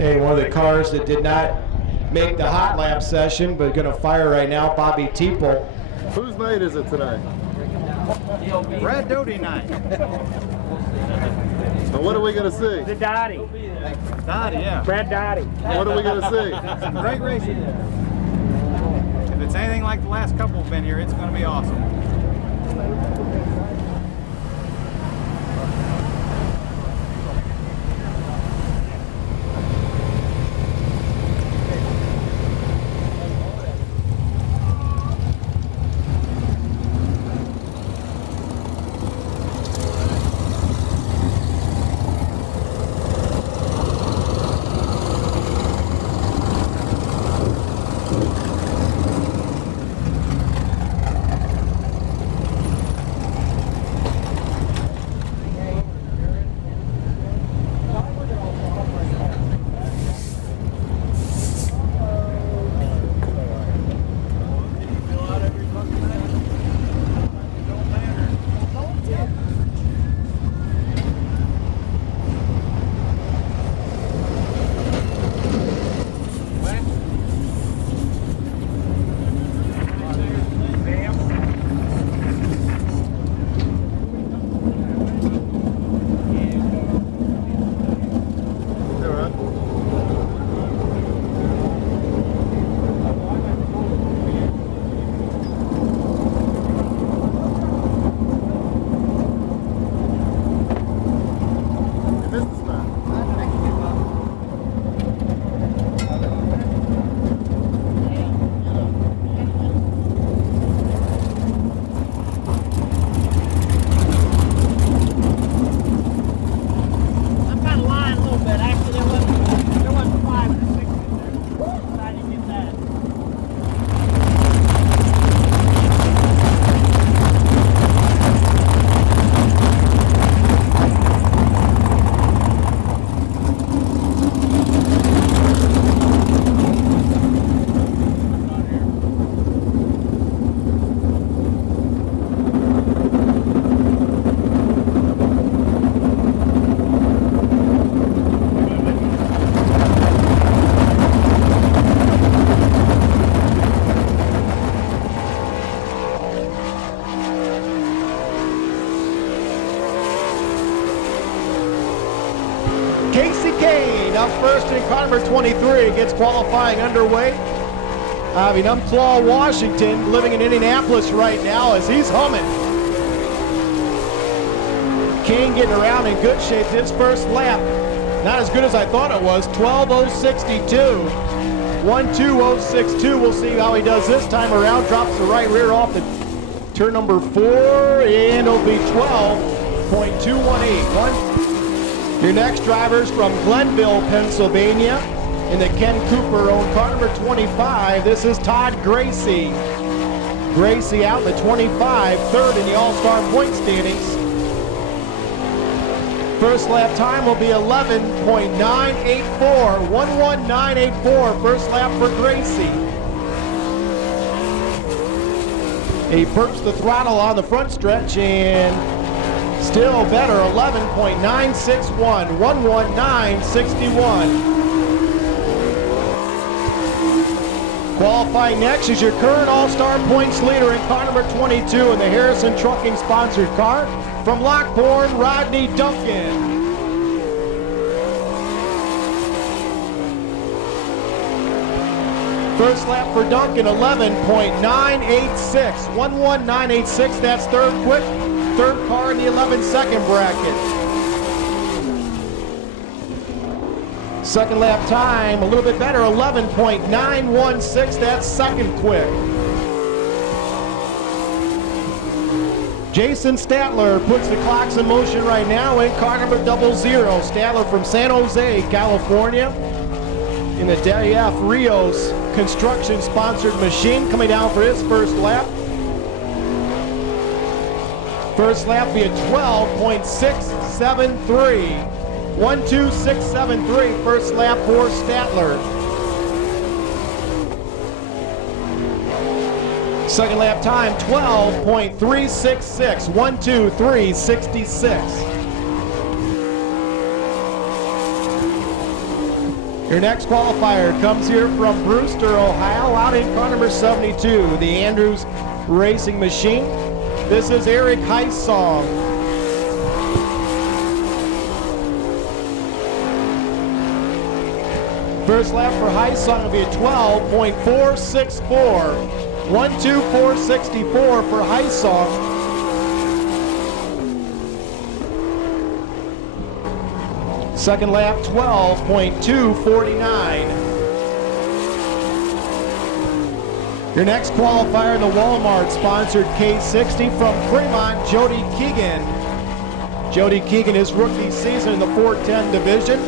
Okay, one of the cars that did not make the hot lap session, but going to fire right now, Bobby Teeple. Whose night is it today? Brad Doty night. So what are we going to see? The Doty. Doty, yeah. Brad Doty. What are we going to see? Some great racing. If it's anything like the last couple have been here, it's going to be awesome. Up first in car number 23, gets qualifying underway. Umpqua, Washington, living in Indianapolis right now as he's humming. Kane getting around in good shape. His first lap, not as good as I thought it was, 12:062. 1:2062. We'll see how he does this time around. Drops the right rear off the turn number 4, and it'll be 12.218. Your next driver's from Glenville, Pennsylvania, in the Ken Cooper-owned car number 25. This is Todd Gracie. Gracie out in the 25, third in the All-Star point standings. First lap time will be 11.984, 11984, first lap for Gracie. He perks the throttle on the front stretch and still better, 11.961, 11961. Qualifying next is your current All-Star points leader in car number 22 in the Harrison Trucking sponsored car from Lockbourne, Rodney Duncan. First lap for Duncan, 11.986, 11986, that's third quick. Third car in the 11-second bracket. Second lap time, a little bit better, 11.916, that's second quick. Jason Statler puts the clocks in motion right now in car number 00. Statler from San Jose, California, in the DF Rios construction sponsored machine, coming down for his first lap. First lap be a 12.673. 12673, first lap for Statler. Second lap time, 12.366, 12366. Your next qualifier comes here from Brewster, Ohio, out in car number 72, the Andrews Racing Machine. This is Eric Heissong. First lap for Heissong will be a 12.464. 12464 for Heissong. Second lap, 12.249. Your next qualifier in the Walmart-sponsored K60 from Fremont, Doty Keegan. Doty Keegan, his rookie season in the 410 division.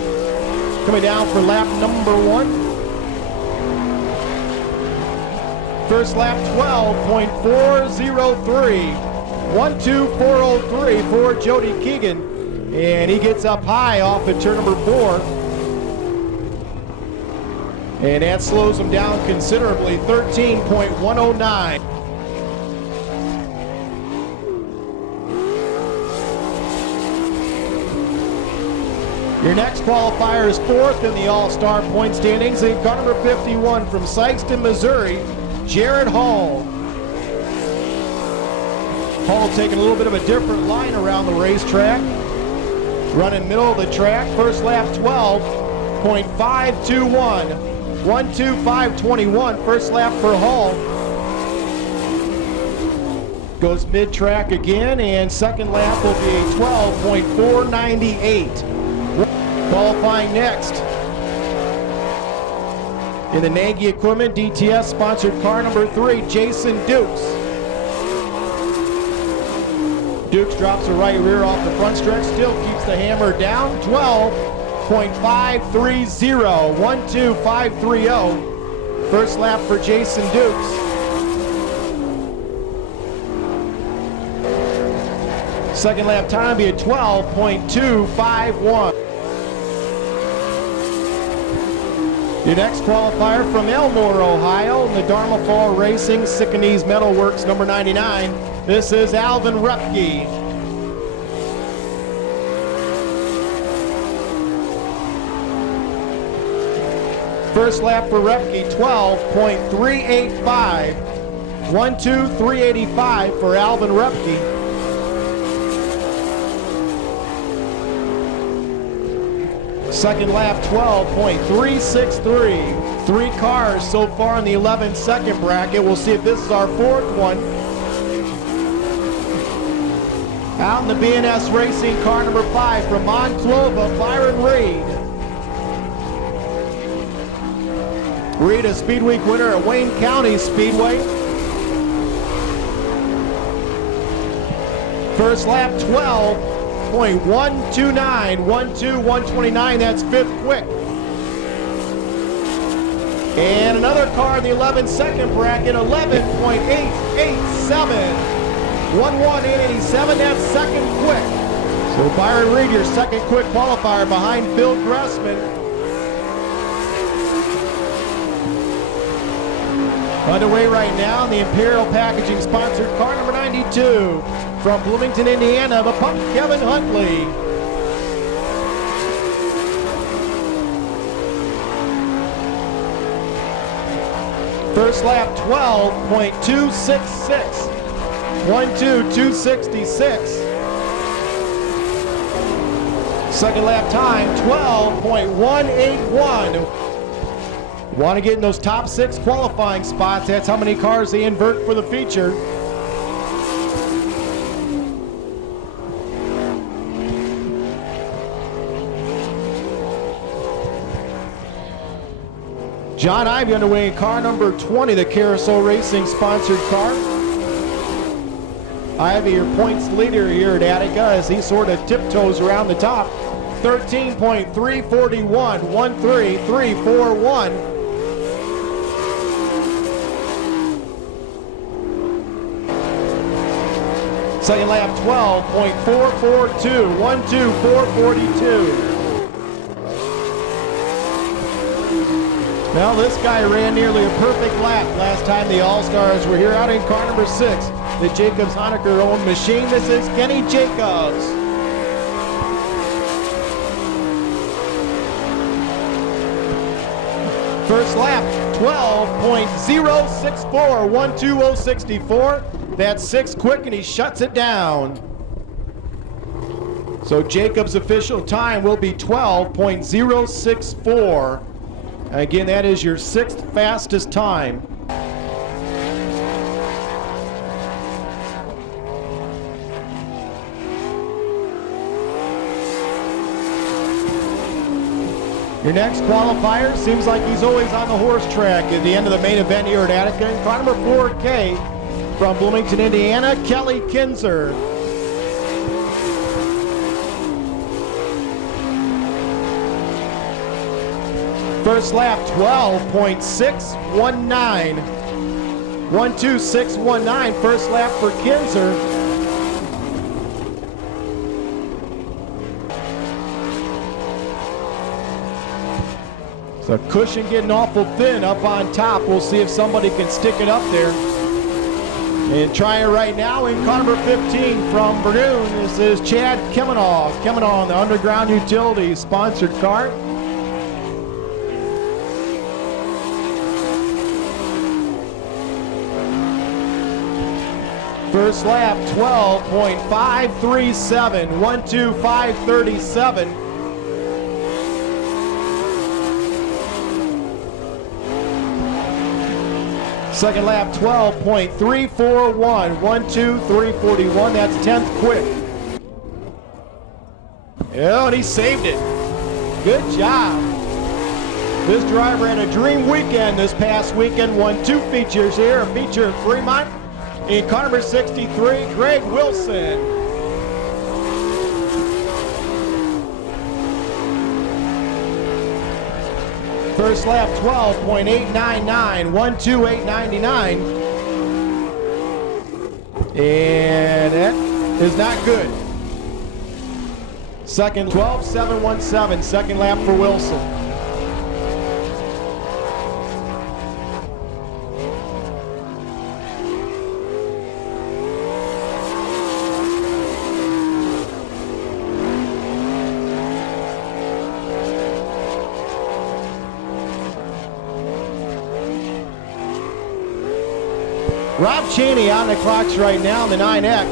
Coming down for lap number 1. First lap, 12.403. 12403 for Doty Keegan. And he gets up high off at turn number 4. And that slows him down considerably, 13.109. Your next qualifier is 4th in the All-Star point standings in car number 51 from Sikeston, Missouri, Jared Hall. Hall taking a little bit of a different line around the racetrack. Running middle of the track, first lap 12.521. 12521, first lap for Hall. Goes mid-track again, and second lap will be a 12.498. Qualifying next. In the Nagy Equipment DTS sponsored car number 3, Jason Dukes. Dukes drops the right rear off the front stretch, still keeps the hammer down. 12.530, 12530. First lap for Jason Dukes. Second lap time will be a 12.251. Your next qualifier from Elmore, Ohio, in the Dharma Fall Racing Sickanese Metalworks number 99. This is Alvin Repke. First lap for Repke, 12.385. 12385 for Alvin Repke. Second lap, 12.363. 3 cars so far in the 11-second bracket. We'll see if this is our 4th one. Out in the B&S Racing car number 5 from Monclova, Byron Reed. Reed, a Speed Week winner at Wayne County Speedway. First lap, 12.129, 129, that's 5th quick. And another car in the 11-second bracket, 11.887. 11887, that's 2nd quick. So Byron Reed, your 2nd quick qualifier behind Phil Gressman. Underway right now in the Imperial Packaging sponsored car number 92 from Bloomington, Indiana, the pump Kevin Huntley. First lap 12.266. 12266. Second lap time 12.181. Want to get in those top 6 qualifying spots. That's how many cars they invert for the feature. John Ivey underway in car number 20, the Carousel Racing sponsored car. Ivey, your points leader here at Attica, as he sort of tiptoes around the top. 13.341, 13341. Second lap 12.442, 12442. Well, this guy ran nearly a perfect lap last time the All-Stars were here out in car number 6, the Jacobs Honecker-owned machine. This is Kenny Jacobs. First lap, 12.064, 12064. That's 6 quick, and he shuts it down. So Jacob's official time will be 12.064. Again, that is your 6th fastest time. Your next qualifier seems like he's always on the horse track at the end of the main event here at Attica. Car number 4K from Bloomington, Indiana, Kelly Kinzer. First lap, 12.619. 12619, first lap for Kinzer. So cushion getting awful thin up on top. We'll see if somebody can stick it up there. And trying right now in car number 15 from Bernoon, this is Chad Kemenaugh. Kemenaugh, the Underground Utility sponsored car. First lap, 12.537, 12537. Second lap, 12.341, 12341. That's 10th quick. Yeah, and he saved it. Good job. This driver had a dream weekend this past weekend. Won 2 features here. A feature in Fremont in car number 63, Greg Wilson. First lap, 12.899, 12899. And that is not good. Second, 12.717, second lap for Wilson. Rob Cheney on the clocks right now in the 9X.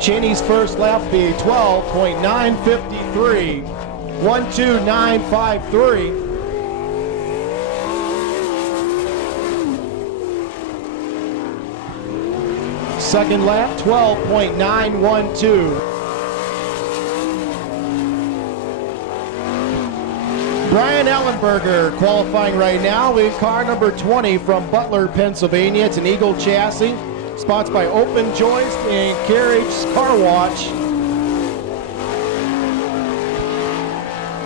Cheney's first lap will be 12.953, 12953. Second lap, 12.912. Brian Ellenberger qualifying right now in car number 20 from Butler, Pennsylvania. It's an Eagle chassis, sponsored by Open Joist and Carriage Car Wash.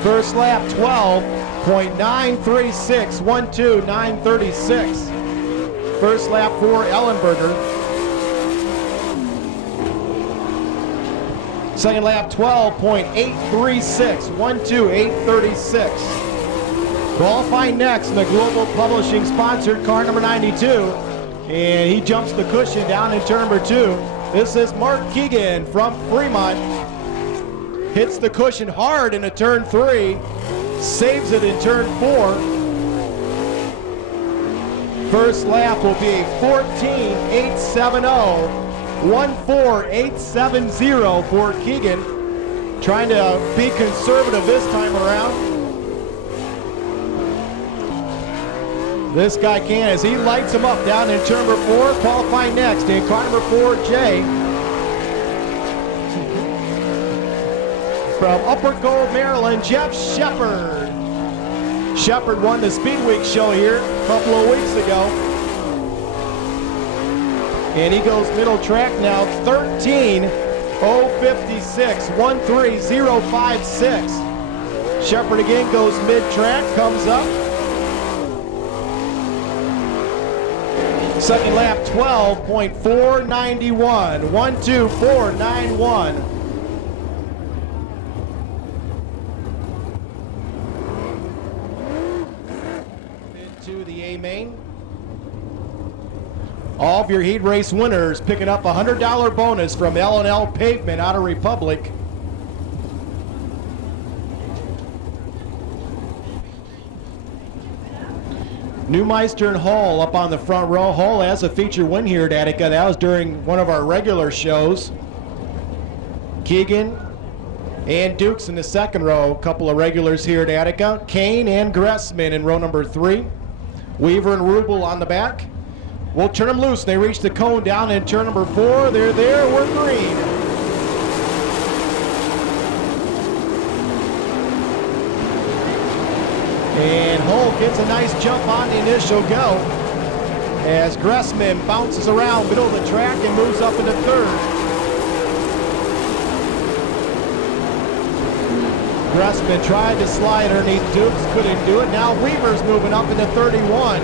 First lap, 12.936, 12936. First lap for Ellenberger. Second lap, 12.836, 12836. Qualifying next in the Global Publishing sponsored car number 92. And he jumps the cushion down in turn number 2. This is Mark Keegan from Fremont. Hits the cushion hard into turn 3. Saves it in turn 4. First lap will be 14.870. 14870 for Keegan. Trying to be conservative this time around. This guy can as he lights him up down in turn number 4. Qualifying next in car number 4J. From Upper Cove, Maryland, Jeff Shepard. Shepard won the Speed Week show here a couple of weeks ago. And he goes middle track now, 13.056, 13056. Shepard again goes mid-track, comes up. Second lap, 12.491, 12491. Into the A main. All of your heat race winners picking up a $100 bonus from L&L Pavement out of Republic. Newmeister and Hall up on the front row. Hall has a feature win here at Attica. That was during one of our regular shows. Keegan and Dukes in the second row. A couple of regulars here at Attica. Kane and Gressman in row number 3. Weaver and Rubel on the back. We'll turn them loose. They reach the cone down in turn number 4. They're there. We're green. And Hull gets a nice jump on the initial go as Gressman bounces around middle of the track and moves up into third. Gressman tried to slide underneath Dukes, couldn't do it. Now Weaver's moving up into 31.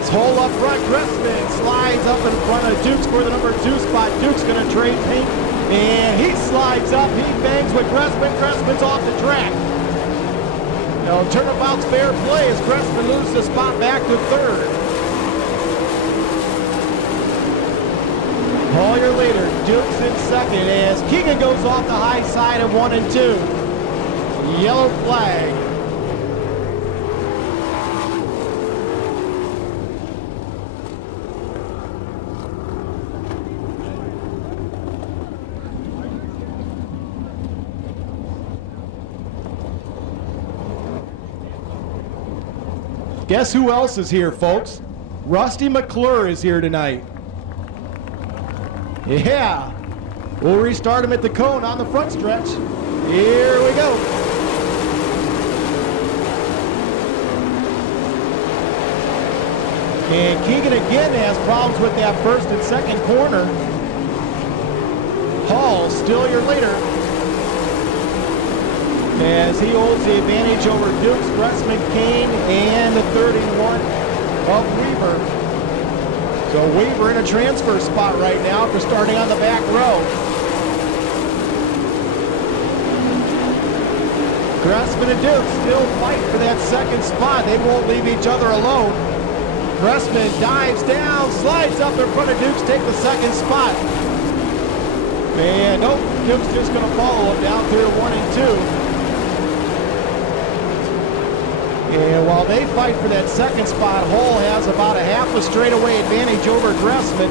It's Hull up front. Gressman slides up in front of Dukes for the number 2 spot. Dukes gonna trade paint, and he slides up. He bangs with Gressman. Gressman's off the track. Now, turnabout's fair play as Gressman loses the spot back to third. Haulier leader, Dukes in second as Keegan goes off the high side of 1 and 2. Yellow flag. Guess who else is here, folks? Rusty McClure is here tonight. Yeah. We'll restart him at the cone on the front stretch. Here we go. And Keegan again has problems with that first and second corner. Hall still your leader as he holds the advantage over Dukes, Gressman, Kane, and the 31 of Weaver. So Weaver in a transfer spot right now for starting on the back row. Gressman and Dukes still fight for that second spot. They won't leave each other alone. Gressman dives down, slides up in front of Dukes, take the second spot. And nope, Dukes just gonna follow him down through 1 and 2. And while they fight for that second spot, Hull has about a half a straightaway advantage over Gressman.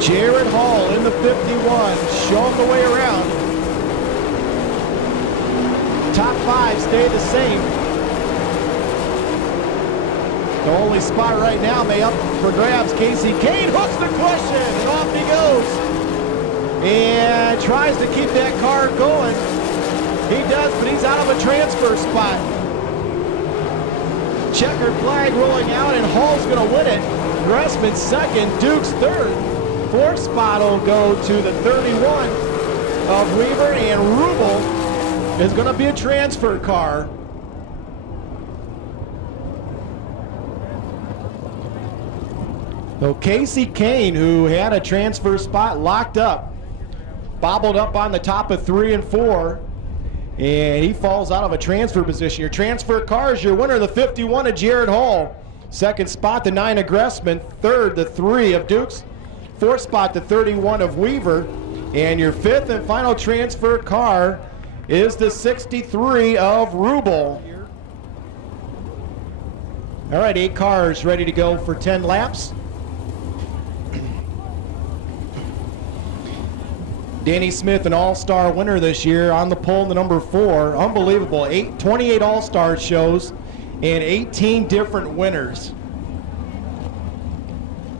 Jared Hall in the 51, showing the way around. Top 5 stay the same. The only spot right now may up for grabs. Casey Kane hooks the question, and off he goes. And tries to keep that car going. He does, but he's out of a transfer spot. Checkered flag rolling out, and Hall's gonna win it. Gressman second, Dukes third. Fourth spot will go to the 31 of Weaver, and Rubel is gonna be a transfer car. So Casey Kane, who had a transfer spot locked up, bobbled up on the top of 3 and 4, and he falls out of a transfer position. Your transfer car is your winner, the 51 of Jared Hall. Second spot, the 9 of Gressman. Third, the 3 of Dukes. Fourth spot, the 31 of Weaver. And your fifth and final transfer car is the 63 of Rubel. All right, 8 cars ready to go for 10 laps. Danny Smith, an all-star winner this year, on the pole in the number 4. Unbelievable, 28 all-star shows and 18 different winners.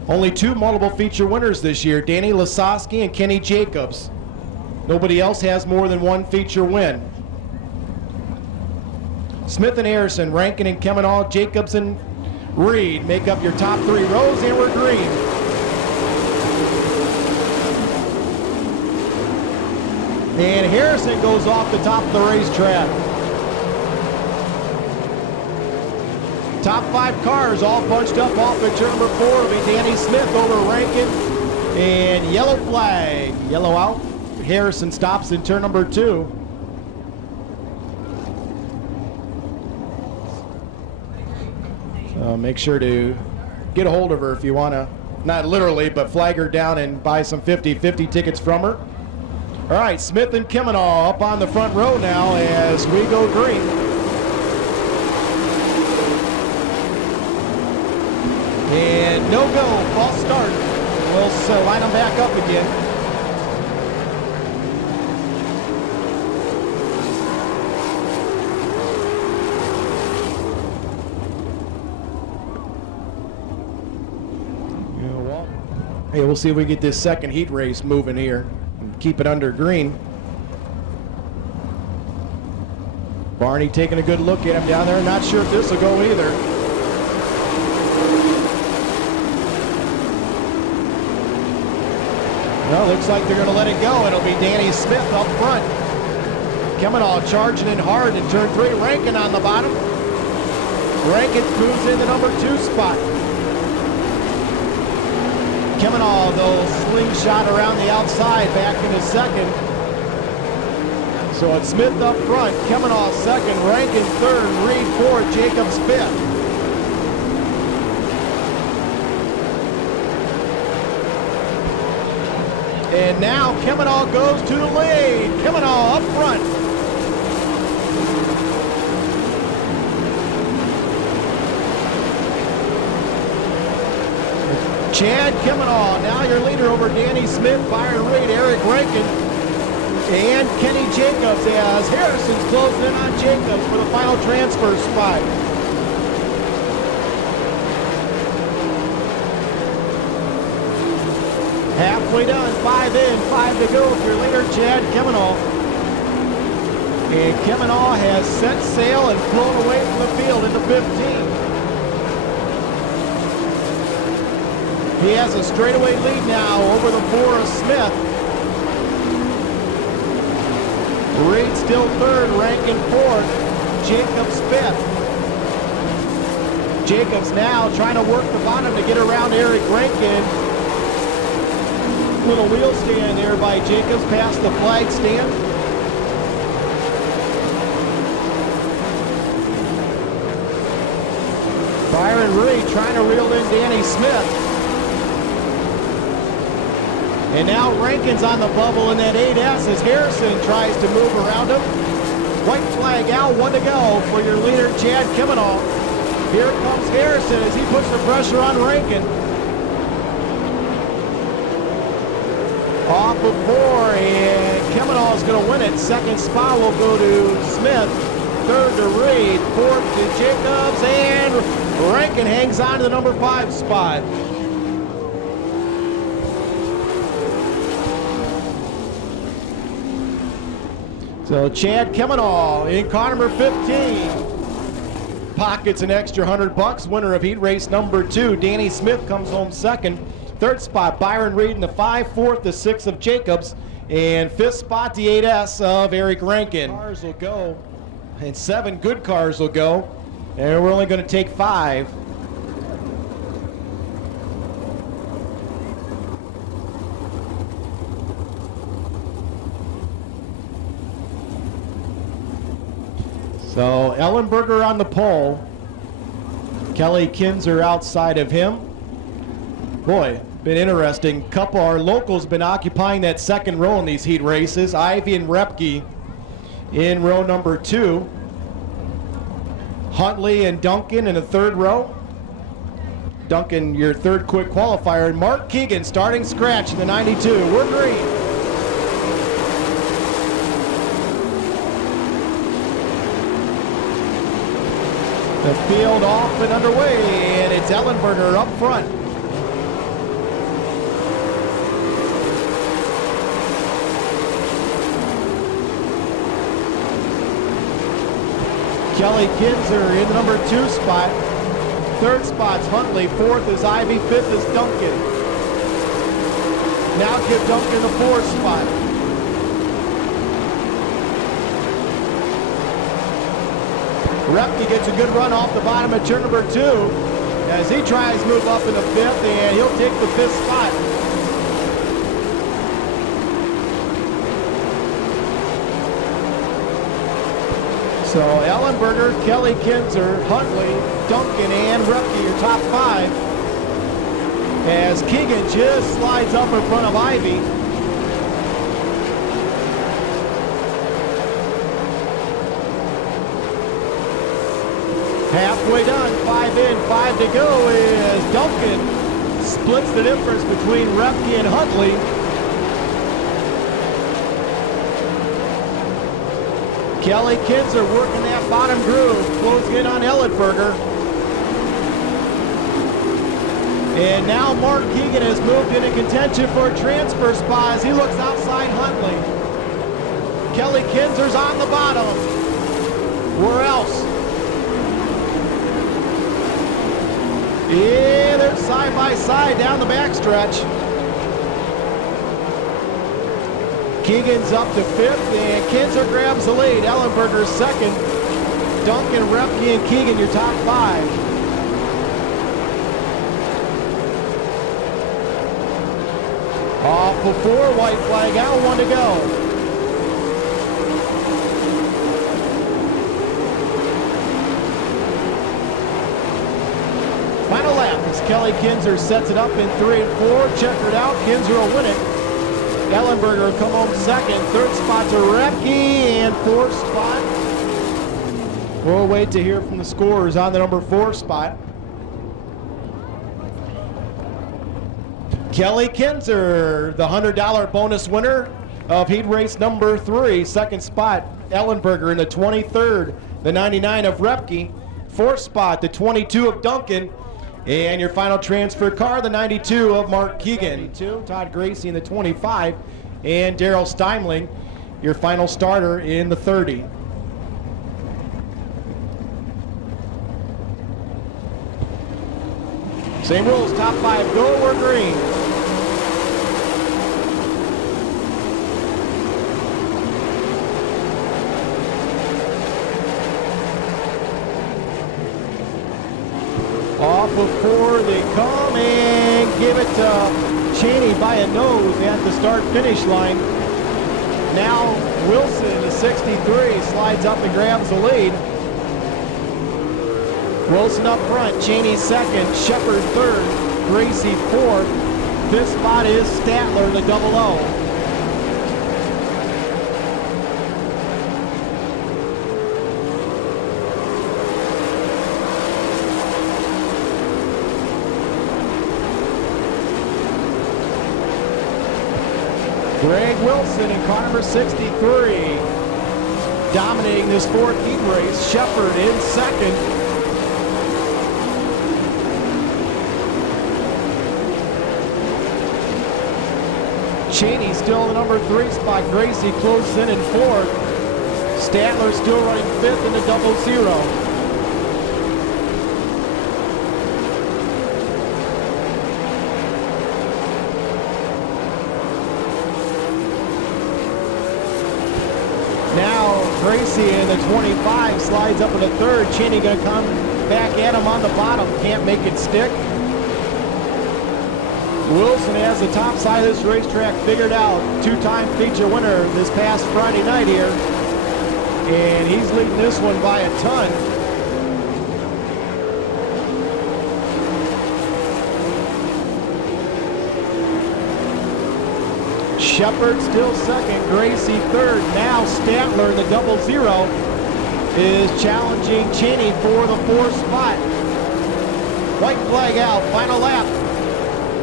Only 2 multiple feature winners this year, Danny Lasowski and Kenny Jacobs. Nobody else has more than 1 feature win. Smith and Harrison, Rankin and Kemenall, Jacobs and Reed make up your top 3 rows, and we're green. And Harrison goes off the top of the racetrack. Top 5 cars all bunched up off of turn number 4 will be Danny Smith over Rankin. And yellow flag, yellow out. Harrison stops in turn number 2. So make sure to get a hold of her if you want to not literally, but flag her down and buy some 50-50 tickets from her. All right, Smith and Kemenall up on the front row now as we go green. And no go, false start. We'll line them back up again. Hey, we'll see if we get this second heat race moving here and keep it under green. Barney taking a good look at him down there. Not sure if this will go either. No, looks like they're going to let it go. It'll be Danny Smith up front. Kemenall charging in hard in turn 3. Rankin on the bottom. Rankin moves in the number 2 spot. Kemenall, though, slingshot around the outside back into second. So it's Smith up front, Kemenall second, Rankin third, Reed fourth, Jacobs fifth. And now Kemenall goes to the lead. Kemenall up front. Chad Kemenall, now your leader over Danny Smith, Byron Reed, Eric Rankin, and Kenny Jacobs as Harrison's closing in on Jacobs for the final transfer spot. Halfway done, 5 in, 5 to go for your leader, Chad Kemenall. And Kemenall has set sail and flown away from the field into 15. He has a straightaway lead now over the 4 of Smith. Reed still third, Rankin fourth, Jacobs fifth. Jacobs now trying to work the bottom to get around Eric Rankin. Little wheel stand there by Jacobs past the flag stand. Byron Reed trying to reel in Danny Smith. And now Rankin's on the bubble in that 8S as Harrison tries to move around him. White flag out, 1 to go for your leader, Chad Kemenall. Here comes Harrison as he puts the pressure on Rankin. Off of 4, and Kemenall is going to win it. Second spot will go to Smith. Third to Reed, fourth to Jacobs, and Rankin hangs on to the number 5 spot. So Chad Kemenall in car number 15 pockets an extra $100. Winner of heat race number 2. Danny Smith comes home second. Third spot, Byron Reed in the 5, fourth, the 6 of Jacobs, and fifth spot, the 8S of Eric Rankin. Cars will go, and 7 good cars will go, and we're only going to take 5. So Ellenberger on the pole. Kelly Kinzer outside of him. Boy, been interesting. Couple our locals been occupying that second row in these heat races. Ivy and Repke in row number 2. Huntley and Duncan in the third row. Duncan, your third quick qualifier. And Mark Keegan starting scratch in the 92. We're green. The field off and underway, and it's Ellenberger up front. Kelly Kinzer in the number 2 spot. Third spot's Huntley, fourth is Ivy, fifth is Duncan. Now give Duncan the 4th spot. Repke gets a good run off the bottom of turn number 2 as he tries to move up in the 5th, and he'll take the 5th spot. So Ellenberger, Kelly Kinzer, Huntley, Duncan, and Repke, your top 5. as Keegan just slides up in front of Ivy. Halfway done, 5 in, 5 to go, as Duncan splits the difference between Repke and Huntley. Kelly Kinzer working that bottom groove, closing in on Ellenberger. And now Mark Keegan has moved into contention for a transfer spot as he looks outside Huntley. Kelly Kinzer's on the bottom. Where else? Yeah, they're side by side down the backstretch. Keegan's up to 5th, and Kinzer grabs the lead. Ellenberger second. Duncan, Repke, and Keegan, your top 5. Off of 4, white flag out, 1 to go. Final lap as Kelly Kinzer sets it up in 3 and 4. Checkered out, Kinzer will win it. Ellenberger will come home second. 3rd spot to Repke, and 4th spot. We'll wait to hear from the scorers on the number 4 spot. Kelly Kinzer, the $100 bonus winner of heat race number 3. 2nd spot, Ellenberger in the 23rd, the 99 of Repke. 4th spot, the 22 of Duncan. And your final transfer car, the 92 of Mark Keegan. Todd Gracie in the 25, and Daryl Steimling, your final starter in the 30. Same rules, top 5 go or green. Off of 4, they come and give it to Cheney by a nose at the start-finish line. Now Wilson, the 63, slides up and grabs the lead. Wilson up front, Cheney second, Shepard third, Gracie fourth. 5th spot is Statler, the double O. Greg Wilson in car number 63, dominating this 4th heat race. Shepard in second. Cheney still in the number 3 spot. Gracie closes in 4th. Statler still running 5th in the 00. Gracie in the 25 slides up in the 3rd. Cheney going to come back at him on the bottom. Can't make it stick. Wilson has the top side of this racetrack figured out. 2-time feature winner this past Friday night here. And he's leading this one by a ton. Shepard still second, Gracie third. Now Statler in the 00 is challenging Cheney for the 4th spot. White flag out, final lap.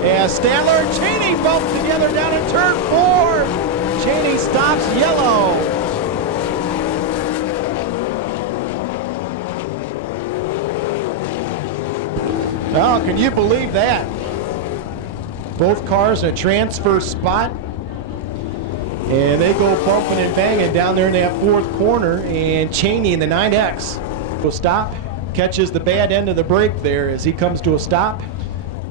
As Statler and Cheney bump together down in turn 4. Cheney stops yellow. Oh, can you believe that? Both cars in a transfer spot. And they go bumping and banging down there in that 4th corner, and Cheney in the 9X will stop, catches the bad end of the brake there as he comes to a stop.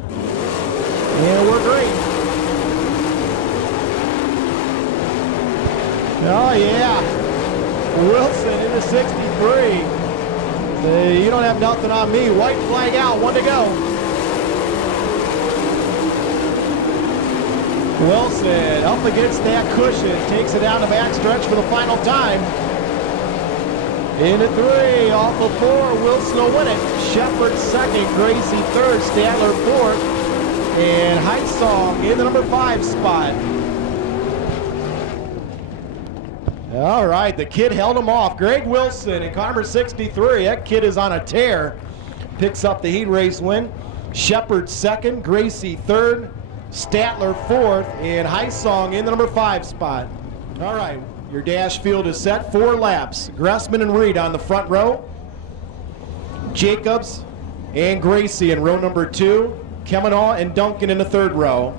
And we're green. Oh yeah, Wilson in the 63. You don't have nothing on me. White flag out, 1 to go. Wilson up against that cushion, takes it down the backstretch for the final time. Into 3, off of 4, Wilson will win it. Shepard second, Gracie third, Statler fourth. and Heisong in the number 5 spot. All right, the kid held him off. Greg Wilson in car number 63. That kid is on a tear. Picks up the heat race win. Shepard second, Gracie third, Statler fourth, and Heisong in the number 5 spot. All right, your dash field is set. 4 laps. Gressman and Reed on the front row. Jacobs and Gracie in row number 2. Kemenaugh and Duncan in the 3rd row.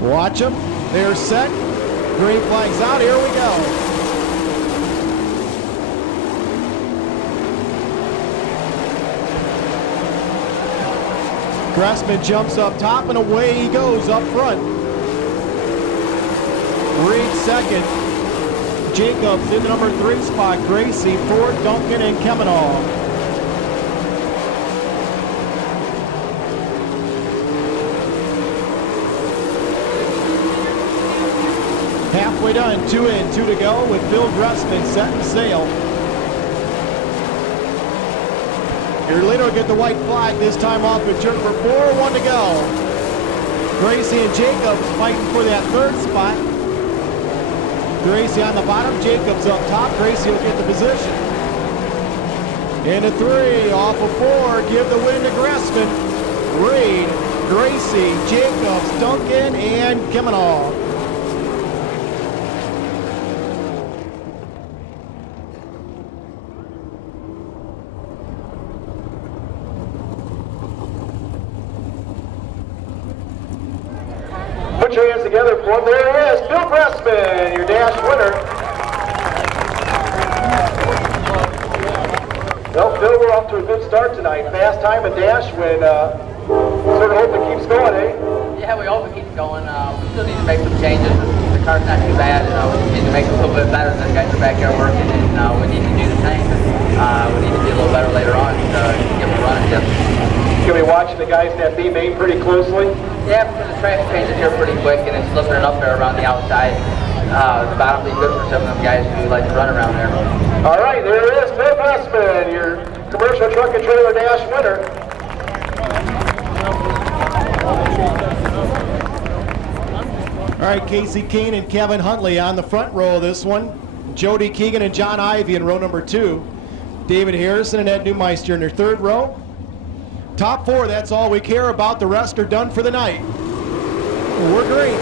Watch them. They're set. Green flags out. Here we go. Gressman jumps up top and away he goes up front. Reed second. Jacobs in the number 3 spot. Gracie fourth. Duncan and Kemenaugh. Halfway done, 2 in, 2 to go with Phil Gressman setting sail. Your leader will get the white flag this time off with turn number 4, 1 to go. Gracie and Jacobs fighting for that 3rd spot. Gracie on the bottom, Jacobs up top. Gracie will get the position. Into 3, off of 4, give the win to Gressman. Reed, Gracie, Jacobs, Duncan, and Kemenaugh. Put your hands together for him. There he is, Phil Gressman, your dash winner. Well, Phil, we're off to a good start tonight. Fast time and dash win. Sort of hope it keeps going, eh? Yeah, we hope it keeps going. We still need to make some changes. The car's not too bad. We need to make it a little bit better. The guys are back here working, and we need to do the same. We need to be a little better later on to give them a run at this. You're going to be watching the guys in that B main pretty closely? Yeah, because the track changes here pretty quick, and it's loosening up there around the outside. The bottom will be good for some of them guys who like to run around there. All right, there it is, Phil Gressman, your commercial truck and trailer dash winner. All right, Casey Kane and Kevin Huntley on the front row of this one. Jody Keegan and John Ivey in row number 2. David Harrison and Ed Newmeister in their 3rd row. Top 4, that's all we care about. The rest are done for the night. We're green.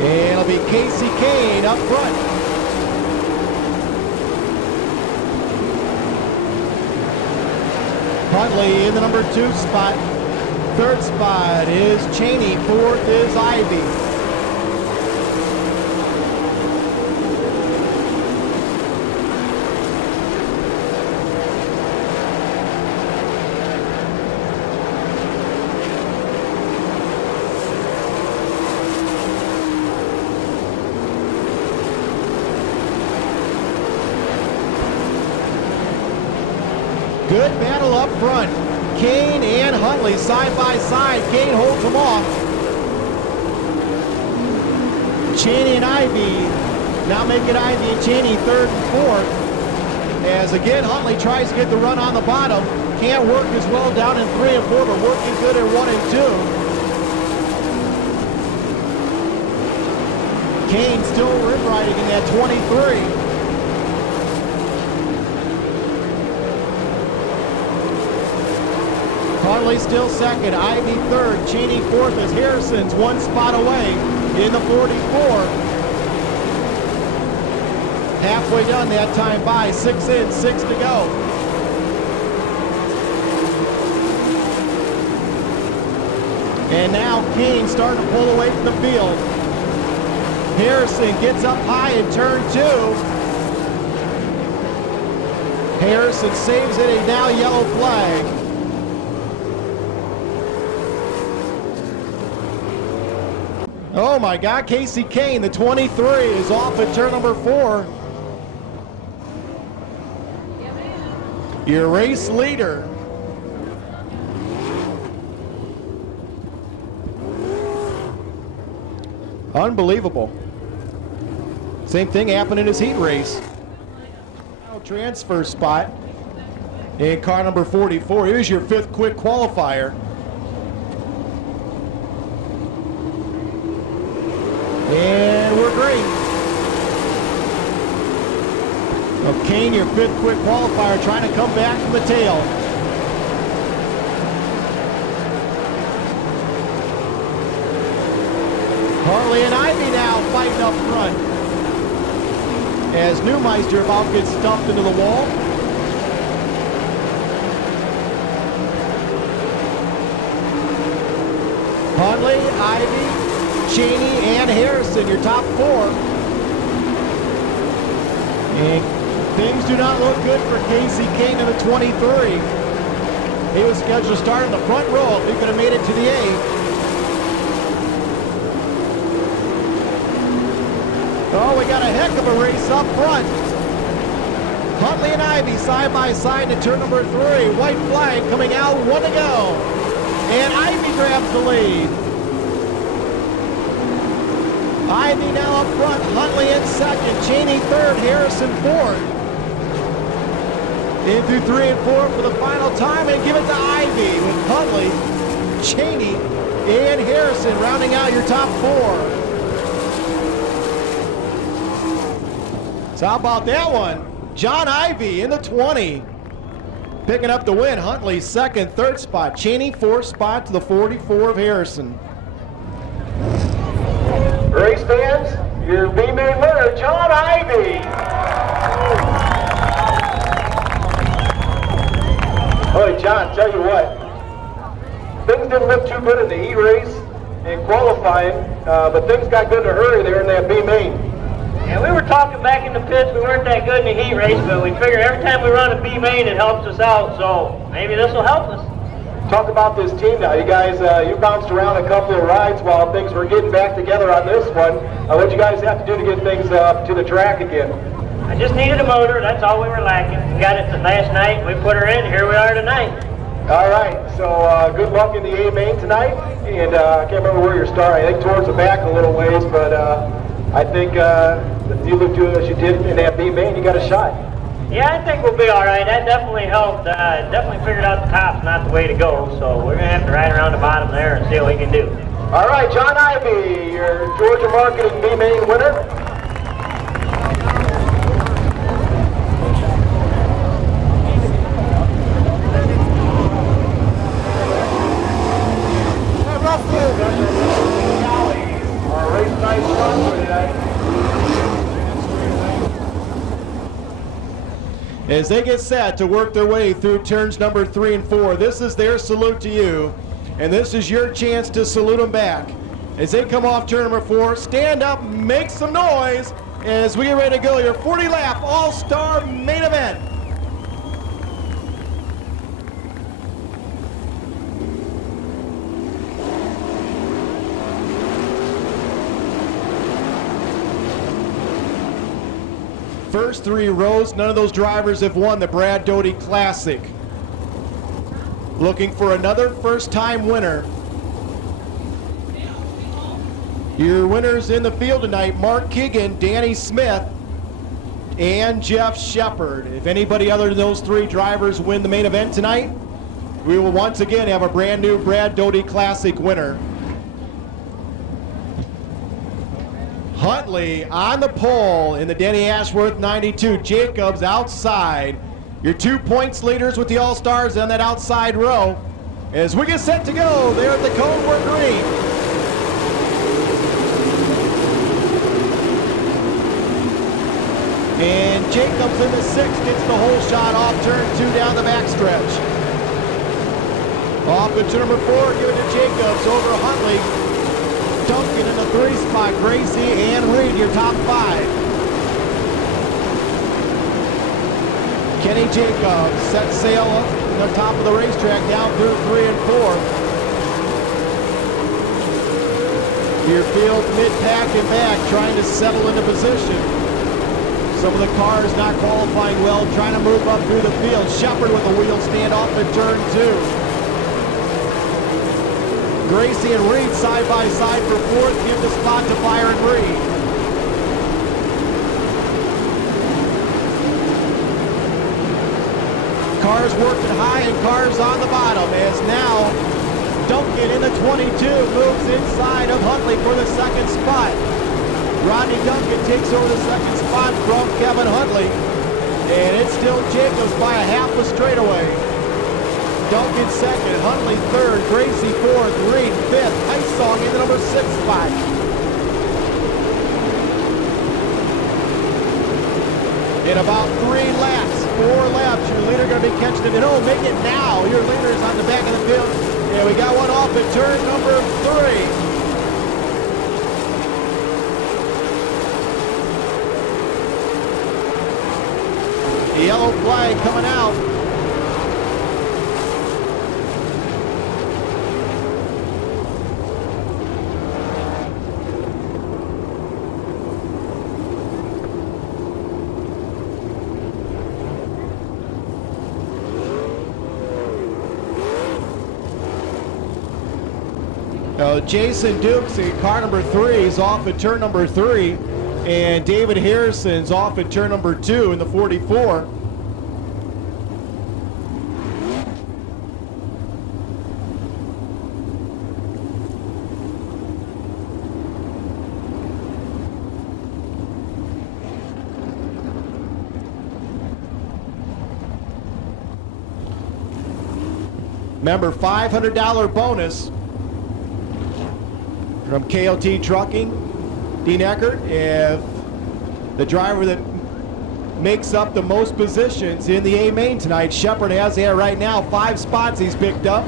And it'll be Casey Kane up front. Huntley in the number 2 spot. 3rd spot is Cheney. 4th is Ivy. Good battle up front. Kane and Huntley side by side. Kane holds them off. Cheney and Ivy now make it Ivy and Cheney 3rd and 4th. As again Huntley tries to get the run on the bottom. Can't work as well down in 3 and 4, but working good at 1 and 2. Kane still rim riding in that 23. Huntley still 2nd, Ivy 3rd, Cheney 4th as Harrison's 1 spot away in the 44. Halfway done that time by, 6 in, 6 to go. And now Kane starting to pull away from the field. Harrison gets up high in turn 2. Harrison saves it, a now yellow flag. Oh my God, Casey Kane, the 23, is off at turn number 4. Your race leader. Unbelievable. Same thing happened in his heat race. Transfer spot in car number 44. Here's your 5th quick qualifier. And we're green. Now Kane, your 5th quick qualifier, trying to come back from the tail. Harley and Ivy now fighting up front, as Neumeister about gets stuffed into the wall. Huntley, Ivy, Cheney, and Harrison, your top 4. And things do not look good for Casey King in the 23. He was scheduled to start in the front row if he could have made it to the 8. Oh, we got a heck of a race up front. Huntley and Ivy side by side to turn number 3. White flag coming out, 1 to go. And Ivy grabs the lead. Ivy now up front, Huntley in 2nd, Cheney 3rd, Harrison 4th. In through 3 and 4 for the final time, and give it to Ivy with Huntley, Cheney, and Harrison rounding out your top 4. So how about that one? John Ivy in the 20. Picking up the win. Huntley 2nd, 3rd spot. Cheney 4th spot to the 44 of Harrison. Race fans, your B-main winner, John Ivy. Oh, John, tell you what, things didn't look too good in the heat race and qualifying, but things got good in a hurry there in that B-main. And we were talking back in the pits, we weren't that good in the heat race, but we figure every time we run a B main, it helps us out, so maybe this will help us. Talk about this team now. You guys, you bounced around a couple of rides while things were getting back together on this one. What'd you guys have to do to get things up to the track again? I just needed a motor, that's all we were lacking. We got it last night, we put her in, here we are tonight. All right, so good luck in the A main tonight, and I can't remember where you're starting. I think towards the back a little ways, but I think if you look good as you did in that B main, you got a shot. Yeah, I think we'll be all right. That definitely helped. Definitely figured out the top's not the way to go, so we're going to have to ride around the bottom there and see what we can do. All right, John Ivy, your Georgia Marketing B main winner. Our race night sponsor tonight. As they get set to work their way through turns number 3 and 4, this is their salute to you, and this is your chance to salute them back. As they come off turn number 4, stand up, make some noise as we get ready to go your 40-lap All-Star main event. First 3 rows, none of those drivers have won the Brad Doty Classic. Looking for another first-time winner. Your winners in the field tonight, Mark Keegan, Danny Smith, and Jeff Shepard. If anybody other than those 3 drivers win the main event tonight, we will once again have a brand new Brad Doty Classic winner. Huntley on the pole in the Denny Ashworth 92. Jacobs outside. Your 2 points leaders with the All-Stars on that outside row. As we get set to go, there at the cone, we're green. And Jacobs in the 6 gets the whole shot off turn 2 down the backstretch. Off to turn number 4, give it to Jacobs over Huntley. Duncan in the 3 spot, Gracie and Reed, your top 5. Kenny Jacobs set sail up the top of the racetrack down through 3 and 4. Your field mid-pack and back, trying to settle into position. Some of the cars not qualifying well, trying to move up through the field. Shepard with a wheel stand off at turn 2. Gracie and Reed side by side for fourth. Give the spot to Byron Reed. Cars working high and cars on the bottom as now Duncan in the 22 moves inside of Huntley for the second spot. Rodney Duncan takes over the second spot from Kevin Huntley. And it's still Jacobs by a half a straightaway. Duncan second, Huntley third, Gracie fourth, Reed fifth, Heisong in the number 6 spot. In about 3 laps, 4 laps, your leader going to be catching it. Oh, make it now. Your leader is on the back of the field. Yeah, we got one off at turn number 3. The yellow flag coming out. Jason Dukes in car number 3 is off at turn number 3, and David Harrison's off at turn number 2 in the 44. Remember, $500 bonus from KLT Trucking, Dean Eckert. If the driver that makes up the most positions in the A main tonight, Shepard has there right now 5 spots he's picked up.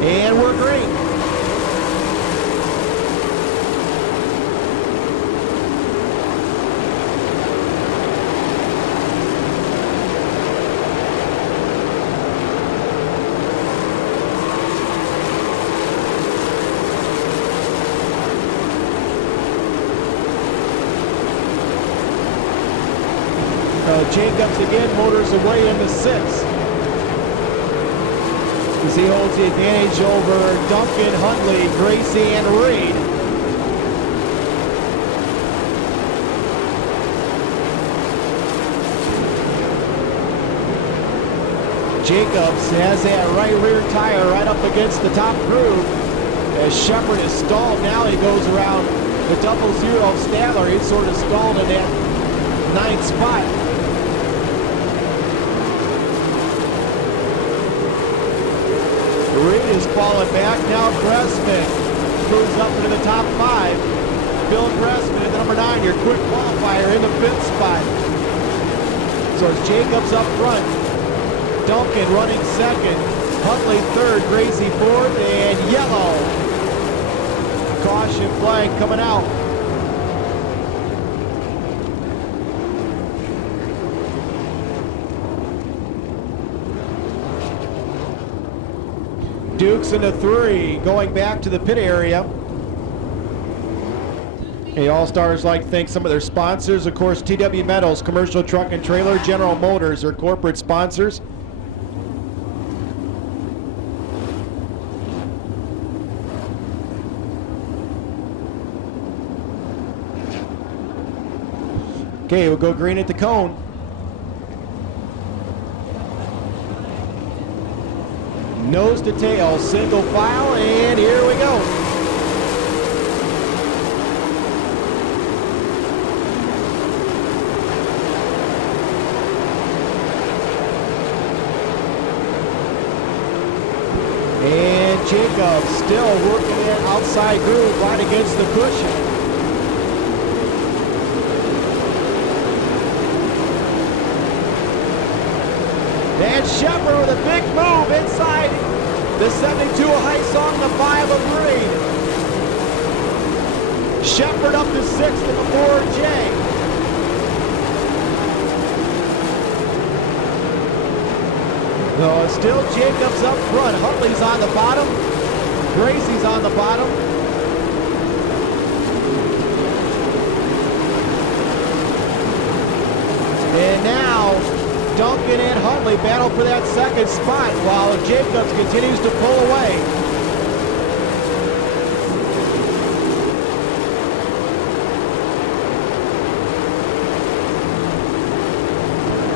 And we're green. Jacobs again motors away into 6. As he holds the advantage over Duncan, Huntley, Gracie, and Reed. Jacobs has that right rear tire right up against the top groove. As Shepard is stalled, now he goes around the 00 of Stadler. He's sort of stalled in that 9th spot. Reed is falling back. Now Gressman moves up into the top 5. Bill Gressman at the number 9, your quick qualifier in the 5th spot. So it's Jacobs up front. Duncan running 2nd. Huntley 3rd. Gracie 4th. And yellow. Caution flag coming out. Dukes into 3, going back to the pit area. Hey, All-Stars like to thank some of their sponsors. Of course, TW Metals, Commercial Truck and Trailer, General Motors are corporate sponsors. Okay, we'll go green at the cone. Nose to tail, single file, and here we go. And Jacobs still working that outside groove right against the cushion. And Shepard with a big move inside the 72 of Heisong, the 5 of Reed. Shepard up to 6th in the 4J. No, it's still Jacobs up front. Huntley's on the bottom. Gracie's on the bottom. And now Duncan and Huntley battle for that 2nd spot while Jacobs continues to pull away.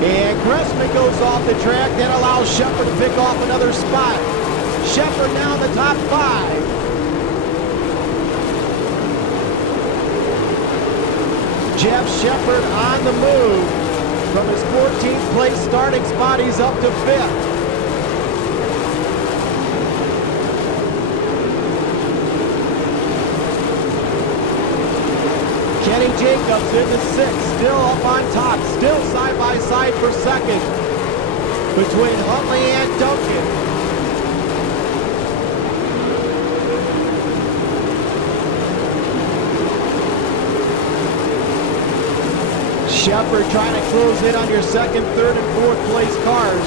And Gressman goes off the track. That allows Shepard to pick off another spot. Shepard now in the top 5. Jeff Shepard on the move. From his 14th place starting spot, he's up to 5th. Kenny Jacobs in the 6th, still up on top, still side by side for 2nd between Huntley and Duncan. Shepard trying to close in on your 2nd, 3rd, and 4th place cars.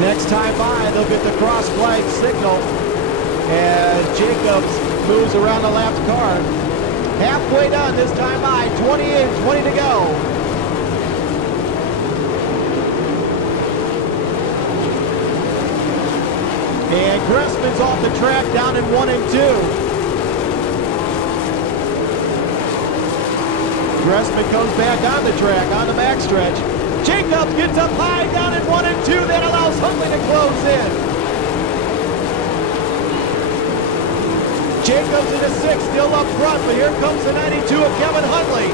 Next time by, they'll get the cross flag signal as Jacobs moves around the left car. Halfway done this time by, 20 to go. And Gressman's off the track down in 1 and 2. Gressman comes back on the track, on the backstretch. Jacobs gets up high down in 1 and 2. That allows Huntley to close in. Jacobs in the 6th, still up front, but here comes the 92 of Kevin Huntley.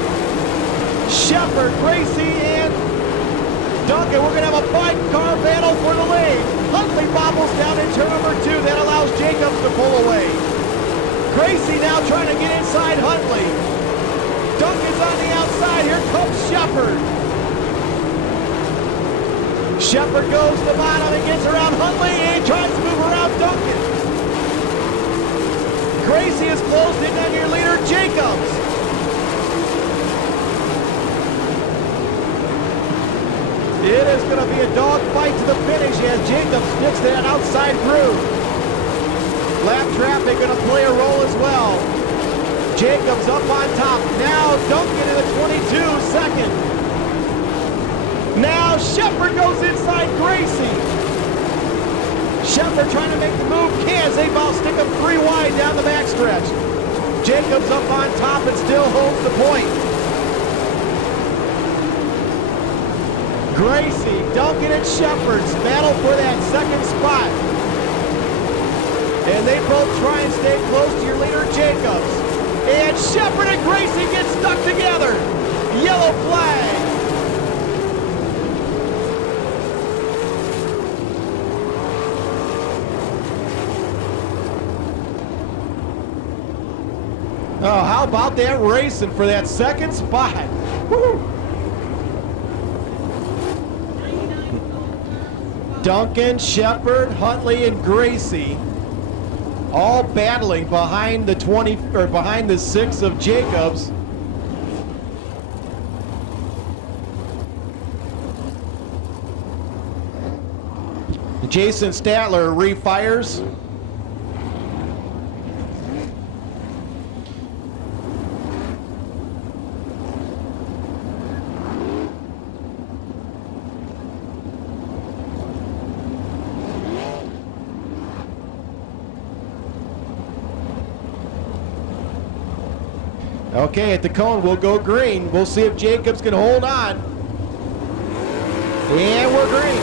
Shepard, Gracie, and Duncan. We're going to have a 5-car battle for the lead. Huntley bobbles down in turn number 2. That allows Jacobs to pull away. Gracie now trying to get inside Huntley. Duncan's on the outside. Here comes Shepard. Shepard goes to the bottom and gets around Huntley, and he tries to move around Duncan. Gracie is closed in on your leader, Jacobs. It is going to be a dogfight to the finish as Jacobs sticks to that outside groove. Lap traffic going to play a role as well. Jacobs up on top. Now Duncan in the 22, 2nd. Now Shepard goes inside Gracie. Shepard trying to make the move. Can't. They both stick him 3 wide down the backstretch. Jacobs up on top and still holds the point. Gracie, Duncan, and Shepard's battle for that 2nd spot. And they both try and stay close to your leader, Jacobs. And Shepard and Gracie get stuck together. Yellow flag. Oh, how about that racing for that 2nd spot? Woo. Duncan, Shepard, Huntley, and Gracie all battling behind the 6 of Jacobs. Jason Statler refires. Okay, at the cone, we'll go green. We'll see if Jacobs can hold on. And we're green.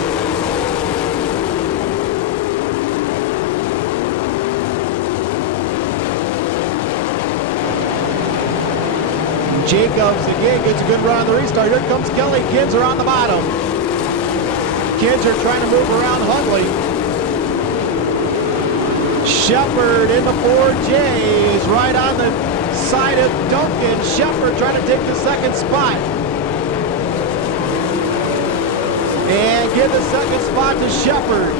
Jacobs again gets a good run on the restart. Here comes Kelly Kinzer on the bottom. Kinzer trying to move around Huntley. Shepard in the 4J is right on the side of Duncan. Shepard trying to take the 2nd spot. And give the 2nd spot to Shepard.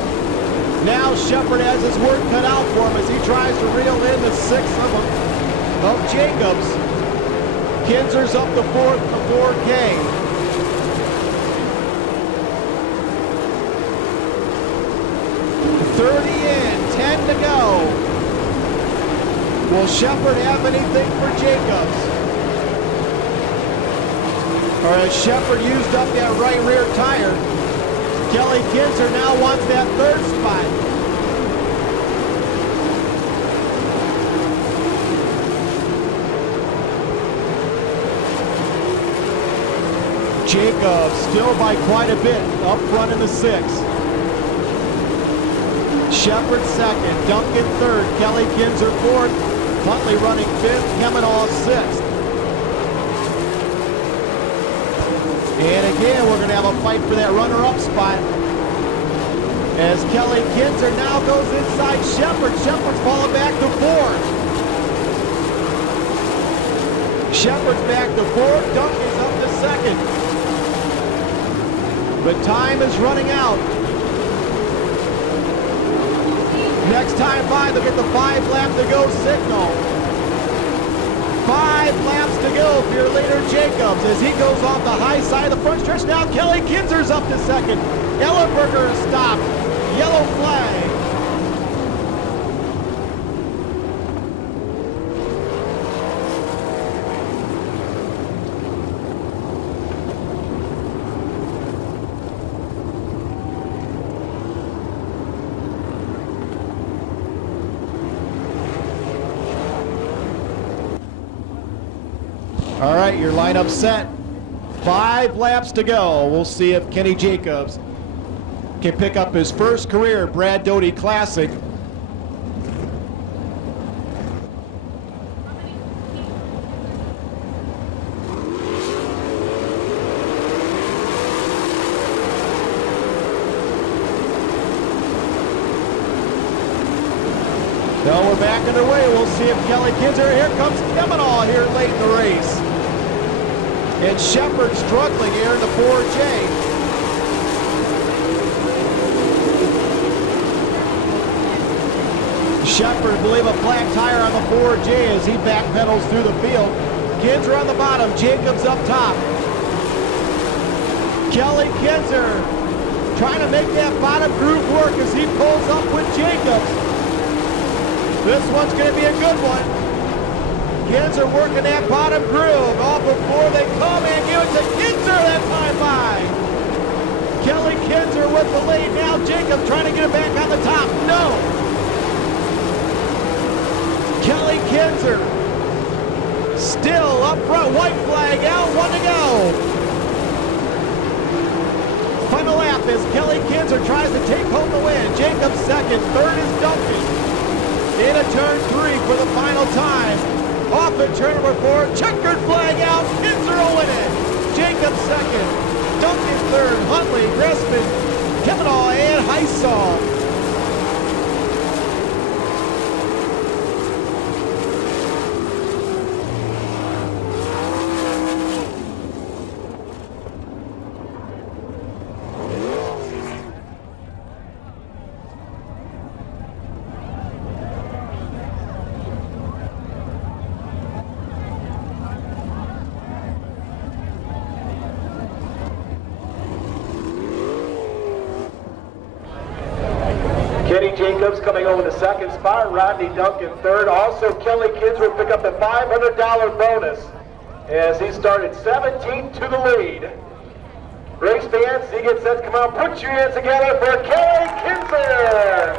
Now Shepard has his work cut out for him as he tries to reel in the 6th of Jacobs. Kinzer's up the 4th, the 4K. In, 10 to go. Will Shepard have anything for Jacobs? Or has Shepard used up that right rear tire? Kelly Kinzer now wants that 3rd spot. Jacobs still by quite a bit, up front in the 6th. Shepard 2nd, Duncan 3rd, Kelly Kinzer 4th, Huntley running 5th, Kemenall 6th. And again, we're going to have a fight for that runner-up spot as Kelly Kinzer now goes inside Shepard. Shepard's falling back to 4th. Shepard's back to 4th, Duncan's up to 2nd. But time is running out. Next time by, they'll get the 5 laps to go signal. 5 laps to go for your leader Jacobs as he goes off the high side of the front stretch. Now Kelly Kinzer's up to 2nd. Ellenberger stopped. Yellow flag. All right, your lineup set. 5 laps to go. We'll see if Kenny Jacobs can pick up his first career Brad Doty Classic. Now we're back underway. We'll see if Kelly Kinzer, here comes Kemenall here late in the race. And Shepard struggling here in the 4J. Shepard, believe a flat tire on the 4J as he backpedals through the field. Kinzer on the bottom, Jacobs up top. Kelly Kinzer trying to make that bottom groove work as he pulls up with Jacobs. This one's going to be a good one. Kinzer working that bottom groove. All before they come and give it to Kinzer that time by. Kelly Kinzer with the lead. Now Jacobs trying to get it back on the top. No. Kelly Kinzer still up front. White flag out. 1 to go. Final lap as Kelly Kinzer tries to take home the win. Jacobs 2nd. 3rd is Duncan. Into turn 3 for the final time. Off at turn number 4, checkered flag out, Kinzer will win it. Jacobs 2nd, Duncan 3rd, Huntley, Gressman, Kemenall, and Heisel. Kenny Jacobs coming over the 2nd spot, Rodney Duncan 3rd. Also, Kelly Kinzer will pick up the $500 bonus as he started 17th to the lead. Race fans, he gets set to come out. Put your hands together for Kelly Kinzer!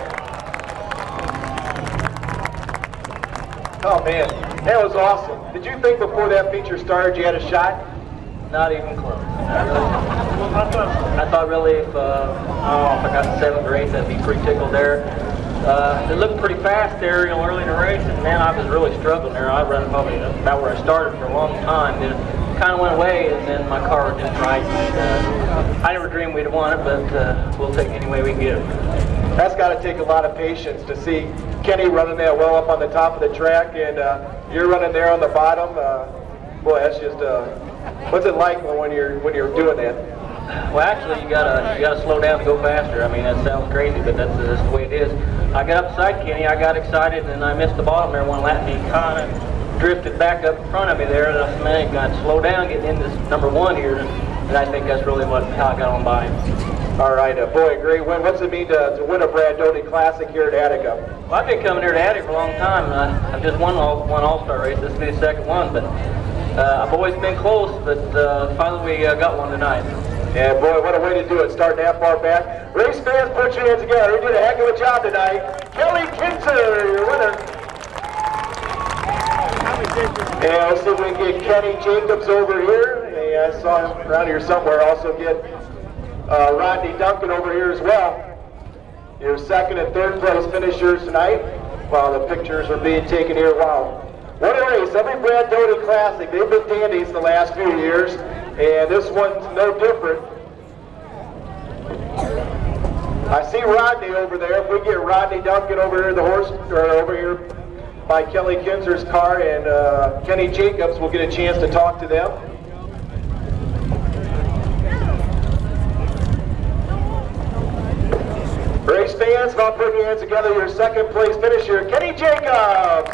Oh man, that was awesome. Did you think before that feature started you had a shot? Not even close. I thought really if I got 7th or 8th, I'd be pretty tickled there. It looked pretty fast there, early in the race, and man, I was really struggling there. I ran probably about where I started for a long time. Then it kind of went away, and then my car didn't right. I never dreamed we'd won it, but we'll take it any way we can get it. That's got to take a lot of patience to see Kenny running that well up on the top of the track, and you're running there on the bottom. Boy, that's just what's it like when you're doing that? Well, actually, you gotta slow down to go faster. I mean, that sounds crazy, but that's the way it is. I got up beside Kenny, I got excited, and I missed the bottom there one lap, and he kind of drifted back up in front of me there, and I said, man, you got to slow down getting into number 1 here, and I think that's really how I got on by him. All right, boy, a great win. What's it mean to win a Brad Doty Classic here at Attica? Well, I've been coming here to Attica for a long time. I've just won one All-Star race. This will be the 2nd one, but I've always been close, but finally we got one tonight. Yeah, boy, what a way to do it, starting that far back. Race fans, put your hands together. He did a heck of a job tonight. Kelly Kinzer, your winner. And let's see if we can get Kenny Jacobs over here. I saw him around here somewhere. Also get Rodney Duncan over here as well. Your second and third place finishers tonight while the pictures are being taken here. Wow. What a race. Every Brad Doty Classic, they've been dandies the last few years, and this one's no different. I see Rodney over there. If we get Rodney Duncan over here, the horse, or over here by Kelly Kinzer's car, and Kenny Jacobs, we'll get a chance to talk to them. Race fans, about putting your hands together, your second place finisher, Kenny Jacobs.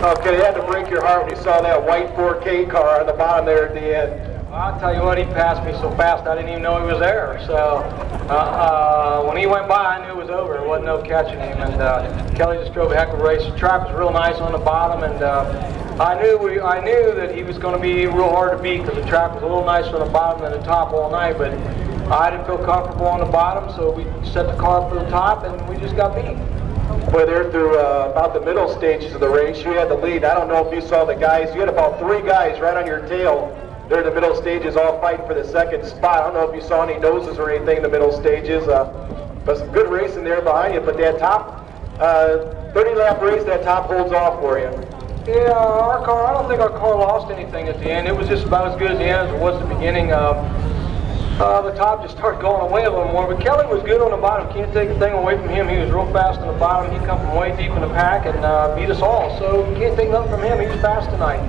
Okay, you had to break your heart when you saw that white 4K car on the bottom there at the end. I'll tell you what, he passed me so fast I didn't even know he was there. So when he went by, I knew it was over. There wasn't no catching him. And Kelly just drove a heck of a race. The track was real nice on the bottom, and I knew that he was going to be real hard to beat because the track was a little nicer on the bottom than the top all night. But I didn't feel comfortable on the bottom, so we set the car up for the top, and we just got beat. Boy, there through about the middle stages of the race, you had the lead. I don't know if you saw the guys. You had about 3 guys right on your tail. They're in the middle stages, all fighting for the second spot. I don't know if you saw any noses or anything in the middle stages, but some good racing there behind you. But that top 30-lap race, that top holds off for you. Yeah, our car, I don't think our car lost anything at the end. It was just about as good as the end as it was at the beginning. The top just started going away a little more, but Kelly was good on the bottom. Can't take a thing away from him. He was real fast on the bottom. He come from way deep in the pack and beat us all. So you can't take nothing from him. He was fast tonight.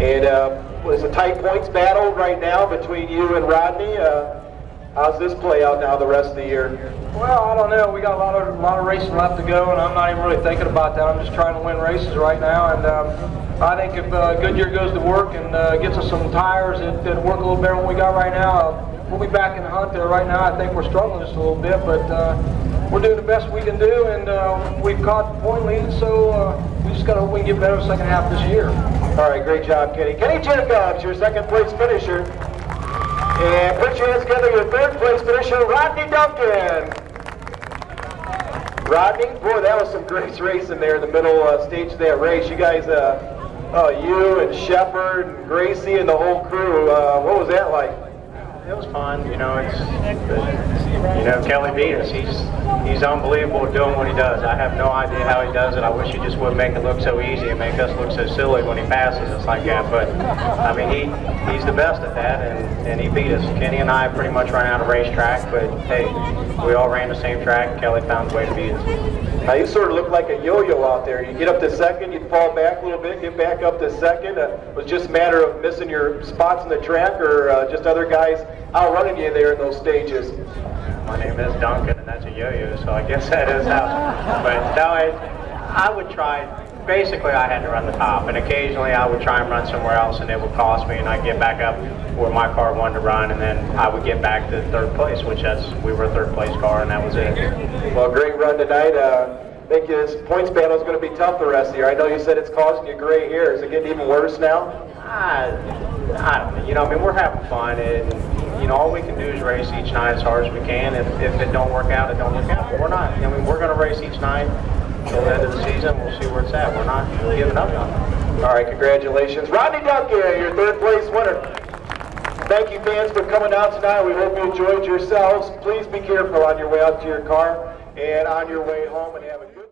And it's a tight points battle right now between you and Rodney. How's this play out now the rest of the year? Well, I don't know. We got a lot of racing left to go, and I'm not even really thinking about that. I'm just trying to win races right now. And I think if Goodyear goes to work and gets us some tires that work a little better than we got right now, we'll be back in the hunt there. Right now, I think we're struggling just a little bit, but we're doing the best we can do, and we've caught the point lead, so we just got to hope we can get better the second half of this year. All right, great job, Kenny. Kenny Jacobs, your second place finisher. And put your hands together, your third place finisher, Rodney Duncan. Rodney, boy, that was some great racing there in the middle stage of that race. You guys, you and Shepard and Gracie and the whole crew, what was that like? It was fun, you know. Kelly beat us. He's unbelievable at doing what he does. I have no idea how he does it. I wish he just would make it look so easy and make us look so silly when he passes us like that. But I mean, he's the best at that, and he beat us. Kenny and I pretty much ran out of racetrack, but hey, we all ran the same track. Kelly found a way to beat us. Now you sort of look like a yo-yo out there. You get up to second, you fall back a little bit, get back up to second. It was just a matter of missing your spots in the track, or just other guys outrunning you there in those stages. My name is Duncan, and that's a yo-yo, so I guess that is how. But no, I would try. Basically, I had to run the top, and occasionally I would try and run somewhere else, and it would cost me, and I'd get back up where my car wanted to run, and then I would get back to third place, we were a third place car, and that was it. Well, great run tonight. I think this points battle is going to be tough the rest of the year. I know you said it's causing you gray hair. Is it getting even worse now? I don't know. You know, I mean, we're having fun, and you know, all we can do is race each night as hard as we can. If it don't work out, it don't work out. But we're not. I mean, we're going to race each night till the end of the season. We'll see where it's at. We're not giving up on it. All right, congratulations, Rodney Duncan, your third place winner. Thank you, fans, for coming out tonight. We hope you enjoyed yourselves. Please be careful on your way out to your car and on your way home, and have a good